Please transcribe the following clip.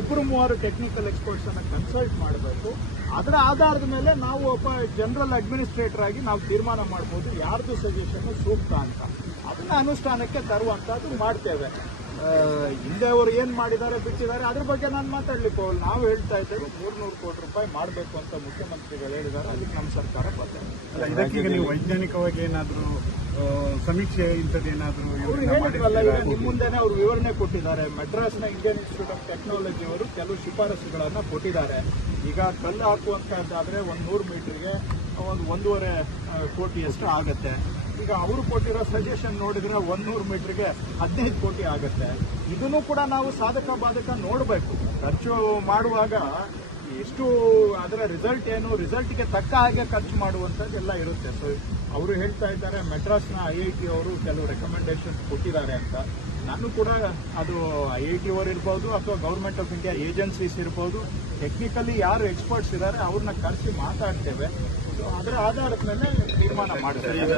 ಇಬ್ಬರು ಮೂವರು technical experts ಅನ್ನ ಕನ್ಸಲ್ಟ್ ಮಾಡಬೇಕು. ಅದರ ಆಧಾರದ ಮೇಲೆ ನಾವು ಒಬ್ಬ ಜನರಲ್ ಅಡ್ಮಿನಿಸ್ಟ್ರೇಟರ್ ಆಗಿ ನಾವು ತೀರ್ಮಾನ ಮಾಡ್ಬೋದು. ಯಾರ್ದು ಸಜೆಷನ್ ಸೂಕ್ತ ಅಂತ. ಅದನ್ನ ಅನುಷ್ಠಾನಕ್ಕೆ ತರುವಂತದ್ದು ಮಾಡ್ತೇವೆ. ಹಿಂದೆ ಅವರು ಏನು ಮಾಡಿದ್ದಾರೆ ಬಿಟ್ಟಿದ್ದಾರೆ ಅದ್ರ ಬಗ್ಗೆ ನಾನು ಮಾತಾಡ್ಲಿಕ್ಕೆ ಹೋಗಲ್ಲ. ನಾವು ಹೇಳ್ತಾ ಇದ್ದೇವೆ, ಮೂರ್ನೂರು ಕೋಟಿ ರೂಪಾಯಿ ಮಾಡಬೇಕು ಅಂತ ಮುಖ್ಯಮಂತ್ರಿಗಳು ಹೇಳಿದ್ದಾರೆ. ಅದಕ್ಕೆ ನಮ್ಮ ಸರ್ಕಾರ ಬರ್ತದೆ ವೈಜ್ಞಾನಿಕವಾಗಿ ಏನಾದರೂ ಸಮೀಕ್ಷೆ ಇಂಥದ್ದೇನಾದರೂ ನಿಮ್ಮ ಮುಂದೆನೆ ಅವರು ವಿವರಣೆ ಕೊಟ್ಟಿದ್ದಾರೆ. ಮೆಡ್ರಾಸ್ನ ಇಂಡಿಯನ್ ಇನ್ಸ್ಟಿಟ್ಯೂಟ್ ಆಫ್ ಟೆಕ್ನಾಲಜಿ ಅವರು ಕೆಲವು ಶಿಫಾರಸುಗಳನ್ನು ಕೊಟ್ಟಿದ್ದಾರೆ. ಈಗ ಕಲ್ಲು ಹಾಕುವಂತಹದ್ದಾದ್ರೆ ಒಂದು ನೂರು ಮೀಟರ್ಗೆ ಒಂದು ಒಂದೂವರೆ ಕೋಟಿಯಷ್ಟು ಆಗುತ್ತೆ. ಈಗ ಅವರು ಕೊಟ್ಟಿರೋ ಸಜೆಷನ್ ನೋಡಿದ್ರೆ ಒಂದು ನೂರು ಮೀಟರ್ಗೆ ಹದಿನೈದು ಕೋಟಿ ಆಗುತ್ತೆ. ಇದನ್ನು ಕೂಡ ನಾವು ಸಾಧಕ ಬಾಧಕ ನೋಡಬೇಕು. ಖರ್ಚು ಮಾಡುವಾಗ ಎಷ್ಟು ಅದರ ರಿಸಲ್ಟ್ ಏನು ರಿಸಲ್ಟ್ಗೆ ತಕ್ಕ ಹಾಗೆ ಖರ್ಚು ಮಾಡುವಂಥದ್ದೆಲ್ಲ ಇರುತ್ತೆ. ಸೊ ಅವರು ಹೇಳ್ತಾ ಇದ್ದಾರೆ ಮೆಡ್ರಾಸ್ನ ಐ ಐ ಟಿ ಅವರು ಕೆಲವು ರೆಕಮೆಂಡೇಶನ್ ಕೊಟ್ಟಿದ್ದಾರೆ ಅಂತ. ನಾನು ಕೂಡ ಅದು ಐ ಐ ಟಿ ಅವರು ಇರ್ಬೋದು ಅಥವಾ ಗೌರ್ಮೆಂಟ್ ಆಫ್ ಇಂಡಿಯಾ ಏಜೆನ್ಸೀಸ್ ಇರ್ಬೋದು ಟೆಕ್ನಿಕಲಿ ಯಾರು ಎಕ್ಸ್ಪರ್ಟ್ಸ್ ಇದ್ದಾರೆ, ಅವ್ರನ್ನ ಕರೆಸಿ ಮಾತಾಡ್ತೇವೆ. ಸೊ ಅದರ ಆಧಾರದ ಮೇಲೆ ತೀರ್ಮಾನ ಮಾಡ್ತೇವೆ.